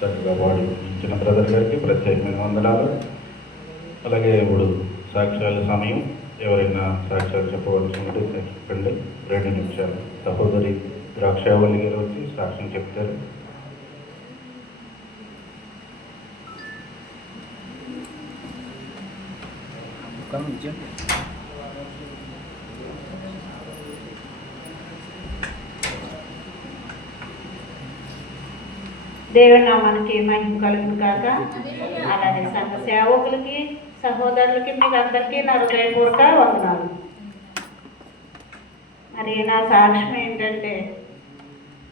చక్కగా వాడు ఇచ్చిన బ్రదర్ గారికి ప్రత్యేకమైన వందనాలు. అలాగే ఇప్పుడు సాక్ష్యాల సమయం. ఎవరైనా సాక్ష్యాలు చెప్పవలసి ఉంటే చెప్పండి. 2 నిమిషాలు. సహోదరి ద్రాక్షావళి గారు వచ్చి సాక్ష్యం చెప్తారు. దేవుని నామానికి మహిమ కలుగును కాక. అలాగే సంఘ సేవకులకి, సహోదరులకి, మీకు అందరికీ నా హృదయపూర్వక వందనాలు. మరి నా సాక్ష్యం ఏంటంటే,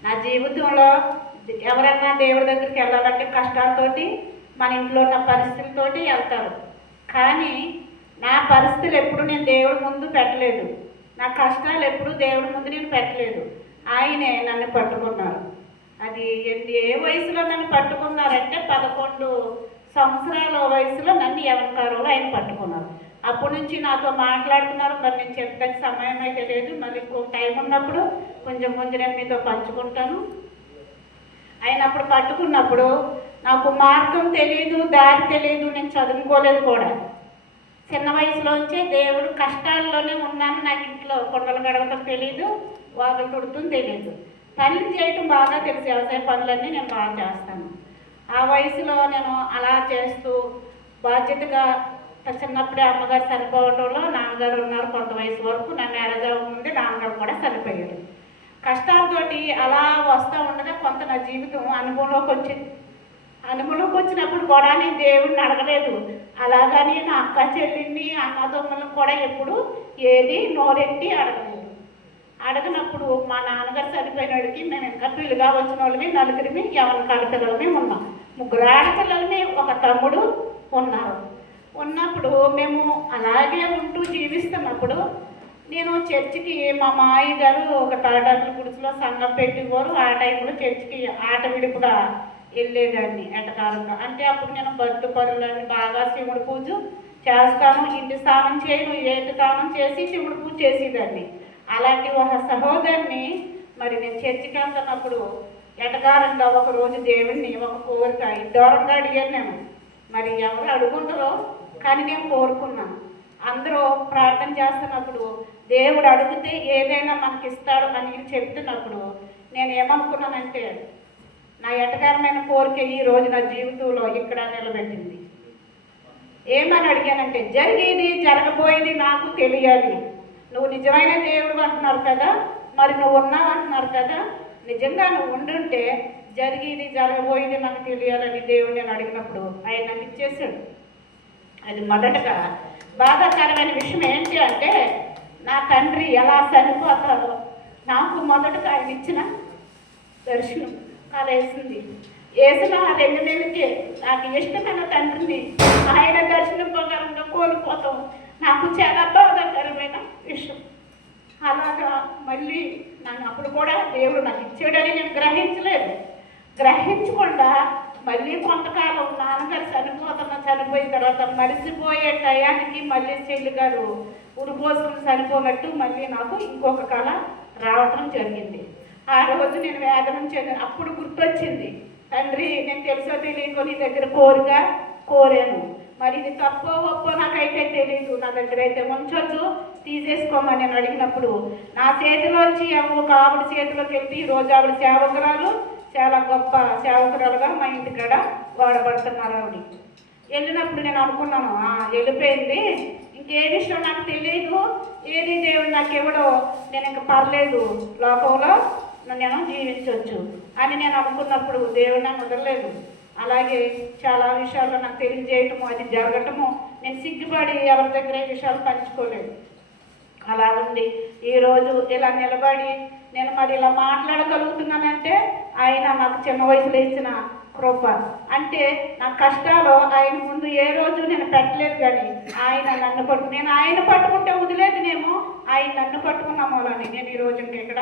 నా జీవితంలో ఎవరైనా దేవుడి దగ్గరికి వెళ్ళాలంటే కష్టాలతోటి, మన ఇంట్లో ఉన్న పరిస్థితులతోటి వెళ్తారు. కానీ నా పరిస్థితులు ఎప్పుడు నేను దేవుడి ముందు పెట్టలేదు. నా కష్టాలు ఎప్పుడు దేవుడి ముందు నేను పెట్టలేదు. ఆయనే నన్ను పట్టుకున్నారు. అది ఏ వయసులో నన్ను పట్టుకున్నారంటే 11 సంవత్సరాల వయసులో నన్ను యవనకారులు ఆయన పట్టుకున్నారు. అప్పటి నుంచి నాతో మాట్లాడుతున్నారు. మరి నేను చెప్పడానికి సమయం అయితే లేదు. మళ్ళీ టైం ఉన్నప్పుడు కొంచెం నేను మీతో పంచుకుంటాను. ఆయన అప్పుడు పట్టుకున్నప్పుడు నాకు మార్గం తెలియదు, దారి తెలియదు, నేను చదువుకోలేదు కూడా. చిన్న వయసులోంచే దేవుడు కష్టాల్లోనే ఉన్నాను. నాకు ఇంట్లో కొండలు గడవటం తెలియదు, వాగులు తుడుతుంది తెలియదు. పనులు చేయటం బాగా తెలుసు. వ్యవసాయ పనులన్నీ నేను బాగా చేస్తాను. ఆ వయసులో నేను అలా చేస్తూ బాధ్యతగా చిన్నప్పుడే అమ్మగారు చనిపోవటంలో నాన్నగారు ఉన్నారు. కొంత వయసు వరకు నా మ్యారేజ్ అవ్వకముందే నాన్నగారు కూడా చనిపోయారు. కష్టాలతోటి అలా వస్తూ ఉండగా కొంత నా జీవితం అనుభవంలోకి వచ్చింది. అనుభవంలోకి వచ్చినప్పుడు కూడా నేను దేవుడిని అడగలేదు. అలాగని నా అక్క చెల్లిని, అన్నదమ్ములను కూడా ఎప్పుడు ఏది నోరెట్టి అడగలేదు. అడగనప్పుడు మా నాన్నగారు చనిపోయినోడికి మేము ఇంకా పిల్లిగా వచ్చిన వాళ్ళని 4 యవనకాల పిల్లలమే ఉన్నాం. 3 ఆడపిల్లలని, ఒక తమ్ముడు ఉన్నారు. ఉన్నప్పుడు మేము అలాగే ఉంటూ జీవిస్తున్నప్పుడు నేను చర్చికి మా మాయ గారు ఒక తాటాకుల గుడిసెలో సంఘం పెట్టేవారు. ఆ టైంలో చర్చికి ఆట విడుపుగా వెళ్ళేదాన్ని ఎటకారంగా. అంటే అప్పుడు నేను భక్తి పనులన్నీ బాగా శివుడి పూజ చేస్తాను. ఇంటి స్నానం చేయను, ఏటి స్నానం చేసి శివుడి పూజ చేసేదాన్ని. అలాంటి ఒక సహోదరిని మరి నేను చర్చికి వెళ్తున్నప్పుడు ఎటకారంగా ఒకరోజు దేవుడిని ఒక కోరిక దూరంగా అడిగాను నేను. మరి ఎవరు అడుగుంటారో కానీ నేను కోరుకున్నాను. అందరూ ప్రార్థన చేస్తున్నప్పుడు దేవుడు అడిగితే ఏదైనా మనకి ఇస్తాడు అని చెప్తున్నప్పుడు నేను ఏమనుకున్నానంటే, నా ఎటకారమైన కోరిక ఈ రోజు నా జీవితంలో ఇక్కడ నిలబెట్టింది. ఏమని అడిగానంటే, జరిగేది జరగబోయేది నాకు తెలియాలి. నువ్వు నిజమైన దేవుడు అంటున్నారు కదా, మరి నువ్వు ఉన్నావు అంటున్నారు కదా, నిజంగా నువ్వు ఉండుంటే జరిగేది జరగబోయేది నాకు తెలియాలని దేవుడు నేను అడిగినప్పుడు ఆయన నన్ను ఇచ్చేసాడు. అది మొదటగా బాధాకరమైన విషయం ఏంటి అంటే, నా తండ్రి ఎలా చనిపోతారో నాకు మొదటగా ఆయన ఇచ్చిన దర్శనం అలా వేసింది. వేసిన 2 నెలలకే నాకు ఇష్టమైన తండ్రిని ఆయన దర్శనం ప్రకారంగా కోల్పోతాం నాకు చాలా బాధాకరమైన విషయం. అలాగా మళ్ళీ నన్ను అప్పుడు కూడా దేవుడు నాకు ఇచ్చాడని నేను గ్రహించలేదు. గ్రహించకుండా మళ్ళీ కొంతకాలం నాన్నగారు చనిపోయిన తర్వాత మరిసిపోయే టయానికి మళ్ళీ చెల్లి గారు ఉరిపోసుకుని చనిపోయినట్టు మళ్ళీ నాకు ఇంకొక కళ రావటం జరిగింది. ఆ రోజు నేను వేదన చెంది అప్పుడు గుర్తొచ్చింది, తండ్రి నేను తెలుసో తెలియకో నీ దగ్గర కోరాను. మరి ఇది తప్పో ఒప్పో నాకైతే తెలియదు. నా దగ్గర అయితే ఉంచొచ్చు, తీసేసుకోమని నేను అడిగినప్పుడు నా చేతిలోంచి ఒక ఆవిడ చేతిలోకి వెళ్తే ఈరోజు ఆవిడ సేవకురాలు, చాలా గొప్ప సేవకురాలుగా మా ఇంటికాడ వాడబడుతున్నారు. ఆవిడ వెళ్ళినప్పుడు నేను అనుకున్నాను, వెళ్ళిపోయింది, ఇంకే విషయం నాకు తెలియదు, ఏది దేవుడు నాకు ఇవ్వడో, నేను ఇంకా పర్లేదు, లోకంలో నేను జీవించవచ్చు అని నేను అనుకున్నప్పుడు దేవుడు నాకు వదలలేదు. అలాగే చాలా విషయాల్లో నాకు తెలియజేయటము, అది జరగటము, నేను సిగ్గుపడి ఎవరి దగ్గర విషయాలు పంచుకోలేదు. అలా ఉంది ఈరోజు ఇలా నిలబడి నేను మరి ఇలా మాట్లాడగలుగుతున్నానంటే ఆయన నాకు చిన్న వయసులో ఇచ్చిన కృప. అంటే నా కష్టాలు ఆయన ముందు ఏ రోజు నేను పెట్టలేదు, కానీ ఆయన నన్ను నేను ఆయన పట్టుకుంటే వదిలేదునేమో, ఆయన నన్ను పట్టుకున్న మూలని నేను ఈరోజు ఇక్కడ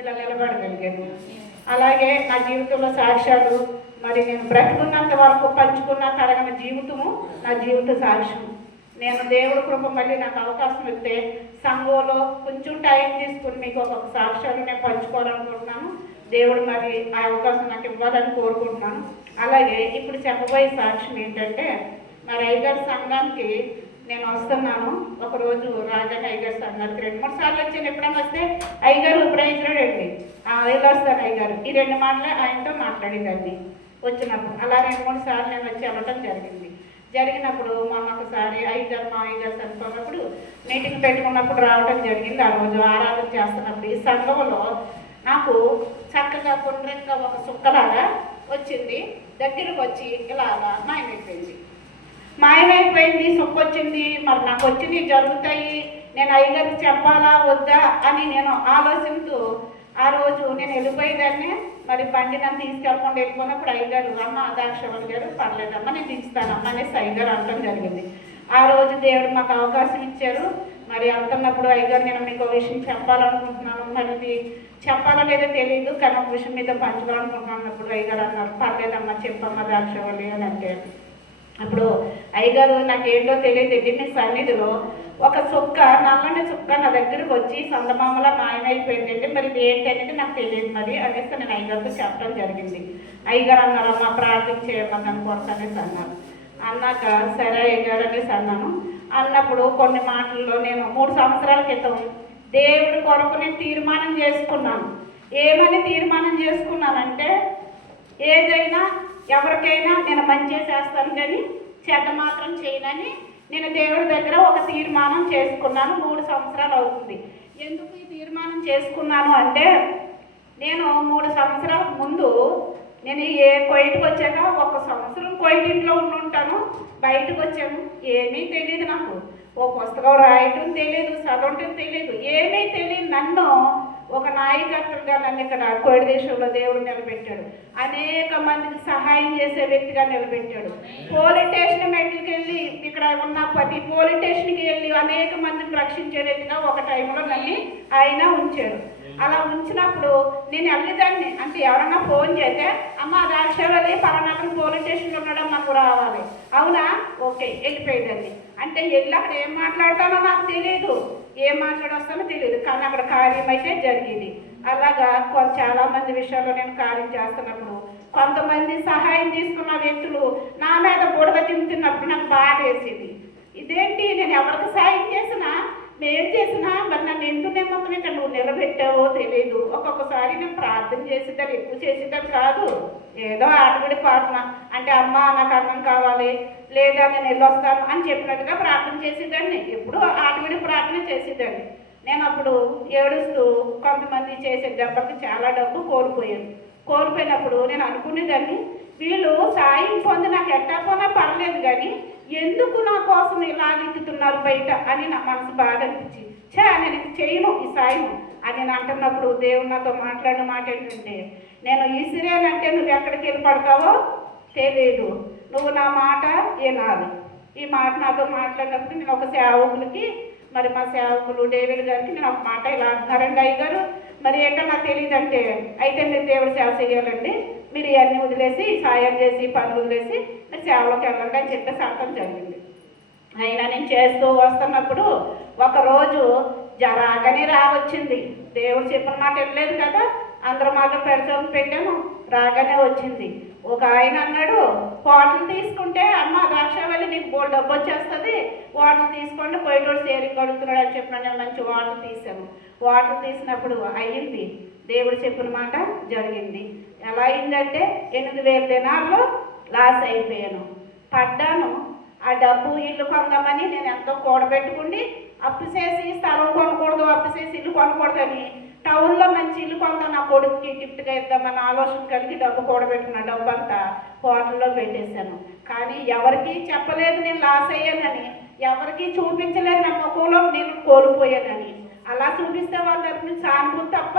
ఇలా నిలబడగలిగాను. అలాగే నా జీవితంలో సాక్ష్యాలు మరి నేను బ్రతుకున్నంత వరకు పంచుకున్న తరగని జీవితము నా జీవిత సాక్ష్యం. నేను దేవుడి కృప మళ్ళీ నాకు అవకాశం ఇస్తే సంఘంలో కొంచెం టైం తీసుకుని మీకు ఒక సాక్ష్యాలు నేను పంచుకోవాలనుకుంటున్నాను. దేవుడు మరి ఆ అవకాశం నాకు ఇవ్వాలని కోరుకుంటున్నాను. అలాగే ఇప్పుడు చెప్పబోయే సాక్ష్యం ఏంటంటే, మరి అయ్యగారి సంఘానికి నేను వస్తున్నాను. ఒకరోజు రాగానే అయ్యగారి సంఘానికి 2-3 సార్లు వచ్చాను. ఎప్పుడైనా వస్తే అయ్యగారు ప్రైజ్రాడండి, వెళ్ళొస్తాను అయ్యగారు, ఈ 2 మాటలే ఆయనతో మాట్లాడేదాన్ని వచ్చినప్పుడు. అలా 2-3 సార్లు నేను వచ్చి వెళ్ళటం జరిగినప్పుడు మొన్న ఒకసారి మా అయ్యగారు చనిపోయినప్పుడు మీటింగ్ పెట్టుకున్నప్పుడు రావడం జరిగింది. ఆ రోజు ఆరాధన చేస్తున్నప్పుడు ఈ సంఘంలో నాకు చక్కగా గుండ్రంగా ఒక సుక్కలాగా వచ్చింది. దగ్గరకు వచ్చి ఇలాగా మాయమైపోయింది, సుక్క వచ్చింది. మరి నాకు వచ్చింది జరుగుతాయి, నేను అయ్యగారికి చెప్పాలా వద్దా అని నేను ఆలోచిస్తూ ఆ రోజు నేను వెళ్ళిపోయేదాన్ని. మరి బండి నన్ను తీసుకెళ్ళకుండా వెళ్ళిపోయినప్పుడు అయ్యగారు, అమ్మ దాక్షవల్లి గారు పర్లేదమ్మా నేను తీస్తానమ్మా అనేసి అయ్యగారు అనడం జరిగింది. ఆ రోజు దేవుడు మాకు అవకాశం ఇచ్చారు. మరి అంటున్నప్పుడు అయ్యగారు, నేను మీకు ఒక విషయం చెప్పాలనుకుంటున్నాను, మరి ఇది చెప్పాలో లేదో తెలియదు కానీ ఒక విషయం మీద పంచుకోవాలనుకుంటున్నప్పుడు అయ్యగారు అన్నారు, పర్లేదమ్మా చెప్పమ్మా దాక్షవల్లి అని అంటే, అప్పుడు అయ్యగారు నాకేంటో తెలియదు, మీ సన్నిధిలో ఒక చుక్క, నల్లని చుక్క నా దగ్గరకు వచ్చి సందమామలా మాయమైపోయిందండి, మరి ఇది ఏంటి అనేది నాకు తెలియదు మరి అనేసి నేను అయ్యగారితో చెప్పడం జరిగింది. అయ్యగారు అన్నారు, అమ్మ ప్రార్థన చేయమని దాని కొరకు అనేసి అన్నారు. అన్నాక సరే అయ్యగారు అనేసి అన్నాను. అన్నప్పుడు కొన్ని మాటల్లో నేను 3 సంవత్సరాల క్రితం దేవుడి కొరకు నేను తీర్మానం చేసుకున్నాను. ఏమని తీర్మానం చేసుకున్నానంటే, ఏదైనా ఎవరికైనా నేను మంచి చేస్తాను కానీ చెడ్డ మాత్రం చేయనని నేను దేవుడి దగ్గర ఒక తీర్మానం చేసుకున్నాను. 3 సంవత్సరాలు అవుతుంది. ఎందుకు ఈ తీర్మానం చేసుకున్నాను అంటే, నేను 3 సంవత్సరాల ముందు నేను కోయిట్కి వచ్చాక 1 సంవత్సరం కోయిటింట్లో ఉండుంటాను. బయటకు వచ్చాను, ఏమీ తెలియదు నాకు. ఓ పుస్తకం రాయటం తెలియదు, చదవటం తెలియదు, ఏమీ తెలియదు. నన్ను ఒక నాయకత్వంగా నన్ను ఇక్కడ కోయిట దేశంలో దేవుడు నిలబెట్టాడు. అనేక మందికి సహాయం చేసే వ్యక్తిగా నిలబెట్టాడు. పోలీస్ స్టేషన్ మెట్లకి వెళ్ళి ఇక్కడ ఉన్న ప్రతి పోలీస్ స్టేషన్కి వెళ్ళి అనేక మందిని రక్షించే వ్యక్తిగా ఒక టైంలో నన్ను ఆయన ఉంచాడు. అలా ఉంచినప్పుడు నేను వెళ్ళేదాన్ని, అంటే ఎవరన్నా ఫోన్ చేస్తే, అమ్మ దాక్షవల్లి పలానాకం పోలీస్ స్టేషన్లో ఉండడం మాకు రావాలి, అవునా, ఓకే, వెళ్ళిపోయేదాన్ని. అంటే వెళ్ళి అక్కడ ఏం మాట్లాడతానో నాకు తెలియదు, ఏం మాట్లాడొస్తానో తెలియదు, కానీ అక్కడ కార్యం అయితే జరిగింది. అలాగా చాలామంది విషయాల్లో నేను కార్యం చేస్తున్నప్పుడు కొంతమంది సహాయం తీసుకున్న వ్యక్తులు నా మీద బుడద చింపుతున్నప్పుడు నాకు బాధ వేసేది. ఇదేంటి, నేను ఎవరికి సాయం చేసినా నేను చేసినా మరి నన్ను ఎందుకు మొత్తం ఇక్కడ నువ్వు నిలబెట్టావో తెలియదు. ఒక్కొక్కసారి నేను ప్రార్థన చేసేదాన్ని, ఎక్కువ చేసేదాన్ని కాదు, ఏదో ఆటవిడి ప్రార్థన, అంటే అమ్మ నాకు అన్నం కావాలి లేదా నేను వెళ్ళొస్తాను అని చెప్పినట్టుగా ప్రార్థన చేసేదాన్ని. ఎప్పుడు ఆటవిడి ప్రార్థన చేసేదాన్ని. నేను అప్పుడు ఏడుస్తూ కొంతమంది చేసే దెబ్బకి చాలా డబ్బు కోల్పోయినప్పుడు నేను అనుకునేదాన్ని, వీళ్ళు సాయం పొంది నాకు ఎట్టా పోనా పర్లేదు కానీ ఎందుకు నా కోసం ఇలా ఎత్తుతున్నారు బయట అని నా మనసు బాగా అనిపించింది. నేను ఇది చేయను ఈ సాయం అని నేను అంటున్నప్పుడు దేవుడు నాతో మాట్లాడిన మాట ఏంటంటే, నేను ఇస్రాయేల్ అంటే నువ్వు ఎక్కడికి వెళ్ళి పడతావో తెలియదు, నువ్వు నా మాట వినాలి. ఈ మాట నాతో మాట్లాడినప్పుడు నేను ఒక సేవకులకి, మరి మా సేవకులు డేవిడ్ గారికి నేను ఒక మాట ఇలా అంటున్నారండి, అయ్యగారు మరి ఏంటో నాకు తెలియదు అంటే, అయితే మీరు దేవుడు సేవ చేయాలండి, మీరు ఇవన్నీ వదిలేసి సాయం చేసి పనులు వదిలేసి మీరు సేవలోకి వెళ్ళండి అని చెప్పేసి అనడం జరిగింది. అయినా నేను చేస్తూ వస్తున్నప్పుడు ఒకరోజు రాగానే రావచ్చింది. దేవుడు చెప్పిన మాట వెళ్ళలేదు కదా, అందరి మాట పెట్టాను, రాగానే వచ్చింది. ఒక ఆయన అన్నాడు, హోటల్ తీసుకుంటే అమ్మ దాక్షవల్లి నీకు బోల్ డబ్బు వచ్చేస్తుంది, వాటర్ తీసుకోండి, పోయేటోడు షేరింగ్ అడుగుతున్నాడు అని చెప్పిన నేను మంచి వాటర్ తీసాను. వాటర్ తీసినప్పుడు అయ్యింది, దేవుడు చెప్పిన మాట జరిగింది. ఎలా అయిందంటే 8,000 దినాల్లో లాస్ అయిపోయాను, పడ్డాను. ఆ డబ్బు ఇల్లు కొందామని నేను ఎంతో కూడబెట్టుకుని అప్పు చేసి స్థలం కొనకూడదు, అప్పు చేసి ఇల్లు కొనకూడదని టౌన్లో మంచి ఇల్లు కొందా నా కొడుకుకి గిఫ్ట్గా ఇద్దామన్న ఆలోచన కలిగి డబ్బు కూడబెట్టుకున్న డబ్బు అంతా హోటల్లో పెట్టేశాను. కానీ ఎవరికి చెప్పలేదు నేను లాస్ అయ్యానని, ఎవరికి చూపించలేదు నా ముఖంలో నేను కోల్పోయానని. అలా చూపిస్తే వాళ్ళ దగ్గర నుంచి సానుభూతి తప్ప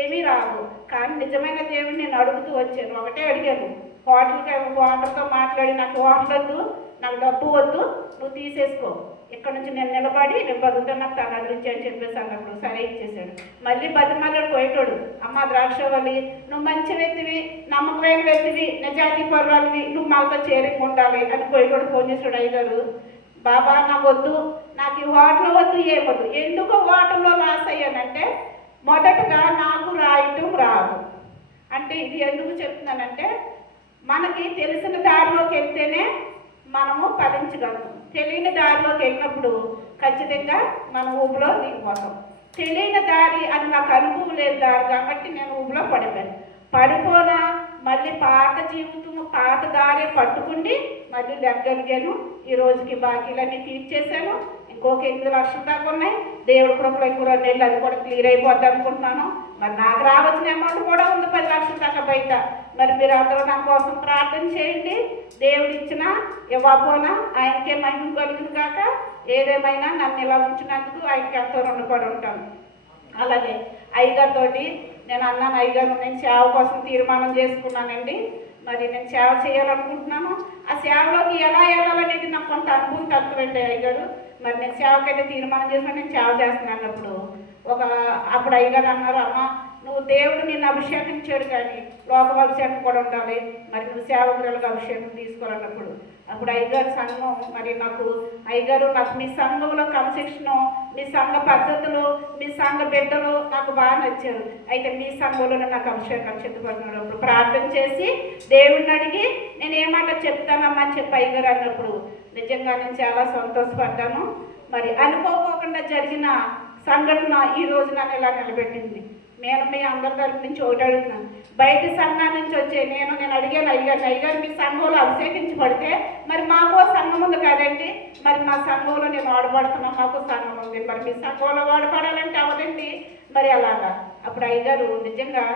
ఏమీ రాదు. కానీ నిజమైన దేవుడు నేను అడుగుతూ వచ్చాను, ఒకటే అడిగాను, వాటర్తో మాట్లాడి నాకు వాటర్ వద్దు, నాకు డబ్బు వద్దు, నువ్వు తీసేసుకో, ఇక్కడ నుంచి నేను నిలబడి నేను బతుకుతా, నాకు తనరించి అని చెప్పేసి అన్నప్పుడు సరే ఇచ్చేసాడు. మళ్ళీ బతిమాలాడు పోయేటోడు, అమ్మ ద్రాక్షవల్లి నువ్వు మంచి వ్యక్తివి, నమ్మకమైన వ్యక్తివి, నిజాయితీ పర్వాలివి, నువ్వు మాతో చేరింగ్ ఉండాలి అని పోయేటోడు ఫోన్ చేసాడు. అయ్యగారు బాబా నాకు వద్దు, నాకు ఈ వాటర్ వద్దు, ఏమొద్దు. ఎందుకు వాటర్లో లాస్ అయ్యానంటే, మొదటగా నాకు రాయటం రాదు, అంటే ఇది ఎందుకు చెప్తున్నానంటే మనకి తెలిసిన దారిలోకి వెళ్తేనే మనము ఫలించగలుగుతాం. తెలియని దారిలోకి వెళ్ళినప్పుడు ఖచ్చితంగా మనం ఊబిలో దిగిపోతాం. తెలియని దారి అని నాకు అనుభవం లేదు దారి కాబట్టి నేను ఊబిలో పడిపోనా మళ్ళీ పాత జీవితం పాత దారే పట్టుకుండి మళ్ళీ లెగ్గలిగాను. ఈ రోజుకి బాకీలన్నీ తీర్చేశాను. ఇంకొక 8 లక్షల దాకా ఉన్నాయి. దేవుడి కృపలో ఇంకో 2 నెలలు అది కూడా క్లియర్ అయిపోద్ది అనుకుంటున్నాను. మరి నాకు రావాల్సిన అమౌంట్ కూడా ఉంది 10 లక్షల దాకా బయట. మరి మీరు అందరూ నా కోసం ప్రార్థన చేయండి. దేవుడు ఇచ్చినా ఇవ్వకపోనా ఆయనకే మహిమ కలిగింది కాక ఏదేమైనా నన్ను ఇలా ఉంచినందుకు ఆయనకి ఎంతో రుణపడి ఉంటాను. అలాగే అయ్యగారితో నేను అన్నాను, అయ్యగారు నేను సేవ కోసం తీర్మానం చేసుకున్నానండి. మరి నేను సేవ చేయాలనుకుంటున్నాను. ఆ సేవలోకి ఎలా వెళ్ళాలనేది నాకు కొంత అనుభవం తక్కువండి అయ్యగారు. మరి నేను సేవకైతే తీర్మానం చేసుకుని నేను సేవ చేస్తున్నాను. అప్పుడు అయ్యగారు అన్నారు, అమ్మ నువ్వు దేవుడు నిన్ను అభిషేకించాడు కానీ లోక అభిషేకం కూడా ఉండాలి. మరి నువ్వు సేవకురాలకు అభిషేకం తీసుకోవాలన్నప్పుడు అప్పుడు అయ్యగారు సంఘం మరి నాకు అయ్యగారు నాకు మీ సంఘంలో క్రమశిక్షణ, మీ సంఘ పద్ధతులు, మీ సంఘ బిడ్డలు నాకు బాగా నచ్చారు. అయితే మీ సంఘంలోనే నాకు అభిషేకాలు చెప్పుకుంటున్నాడు. అప్పుడు ప్రార్థన చేసి దేవుడిని అడిగి నేను ఏమాట చెప్తానమ్మా అని చెప్పి అయ్యగారు అన్నప్పుడు నిజంగా నేను చాలా సంతోషపడ్డాను. మరి అనుకోకుండా జరిగిన సంఘటన ఈ రోజు నన్ను ఇలా నిలబెట్టింది. నేను మీ అందరి తరపు నుంచి ఒకటి అడుగుతున్నాను. బయట సంఘం నుంచి వచ్చే నేను అడిగాను అయ్యగారు మీ సంఘంలో అభిషేకించబడితే మరి మాకు సంఘం ఉంది కదండి. మరి మా సంఘంలో నేను వాడబడుతున్నా, మాకు సంఘం ఉంది. మరి మీ సంఘంలో వాడబడాలంటే అవదండి. మరి అలాగా అప్పుడు అయ్యగారు నిజంగా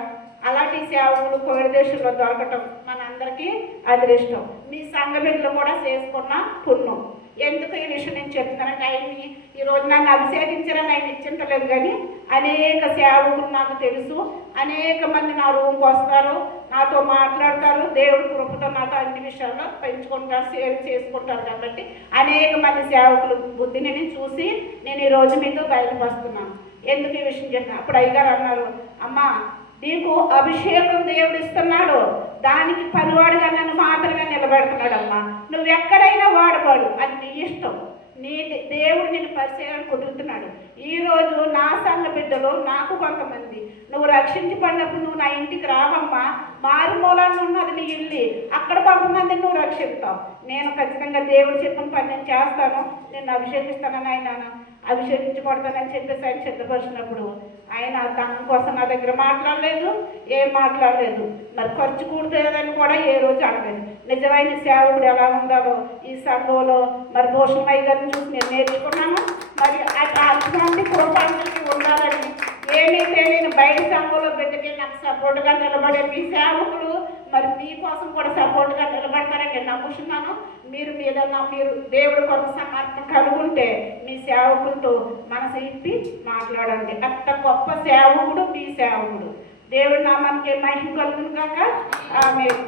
అలాంటి సేవకులు కోవిడ దేశంలో దొరకటం మనందరికీ అదృష్టం. మీ సంఘ బిడ్డలు కూడా చేసుకున్న పుణ్యం. ఎందుకు ఈ విషయం నేను చెప్తున్నానంటే ఆయన్ని ఈరోజు నన్ను అభిషేకించారని ఆయన ఇచ్చింటలేదు కానీ అనేక సేవకులు నాకు తెలుసు. అనేక మంది నా రూమ్కి వస్తారు, నాతో మాట్లాడతారు, దేవుడి కృపతో నాతో అన్ని విషయాల్లో పెంచుకుంటారు, షేర్ చేసుకుంటారు. కాబట్టి అనేక మంది సేవకులు బుద్ధిని నేను చూసి నేను ఈరోజు మీతో బయలుపరుస్తున్నాను. ఎందుకు ఈ విషయం చెప్పిన అప్పుడు అయ్యగారు అన్నారు, అమ్మ నీకు అభిషేకం దేవుడు ఇస్తున్నాడు, దానికి పనివాడుగా నన్ను మాత్రమే నిలబెడుతున్నాడమ్మా. నువ్వు ఎక్కడైనా వాడబాడు, అది నీ ఇష్టం. దేవుడు నిన్ను పరిచయాన్ని కుదురుతున్నాడు. ఈరోజు నా సంఘ బిడ్డలు నాకు కొంతమంది నువ్వు రక్షించబడినప్పుడు నువ్వు నా ఇంటికి రావమ్మా, మారుమూలాన్ని ఉన్నది నీ ఇల్లు, అక్కడ కొంతమంది నువ్వు రక్షిస్తావు. నేను ఖచ్చితంగా దేవుడు చెప్పిన పని నేను చేస్తాను, నేను అభిషేకిస్తానని ఆయన అభిషేకించకూడదని చెప్పేసి ఆయన సిద్ధపరిచినప్పుడు ఆయన దానికోసం నా దగ్గర మాట్లాడలేదు, ఏం మాట్లాడలేదు. మరి ఖర్చు కూడుతుందని కూడా ఏ రోజు అనలేదు. నిజమైన సేవకుడు ఎలా ఉండాలో ఈ సంఘంలో మరి భూషణమయ్య గారిని చూసి నేను నేర్చుకున్నాను. మరి అటువంటి కృపానికి ఉండాలని ఏమీ తెలియని బయట సంఘంలో బిడ్డకి నాకు సపోర్ట్గా నిలబడే మీ సేవకులు మరి మీకోసం కూడా సపోర్ట్గా నిలబడతారని నేను నమ్ముతున్నాను. మీరు దేవుడి కొరకు సమర్పణ కలుగుంటే మీ సేవకులతో మనసు ఇప్పి మాట్లాడండి. అంత గొప్ప సేవకుడు మీ సేవకుడు. దేవుడి నామానికి మహిమ కలుగును కాక ఆమేన్.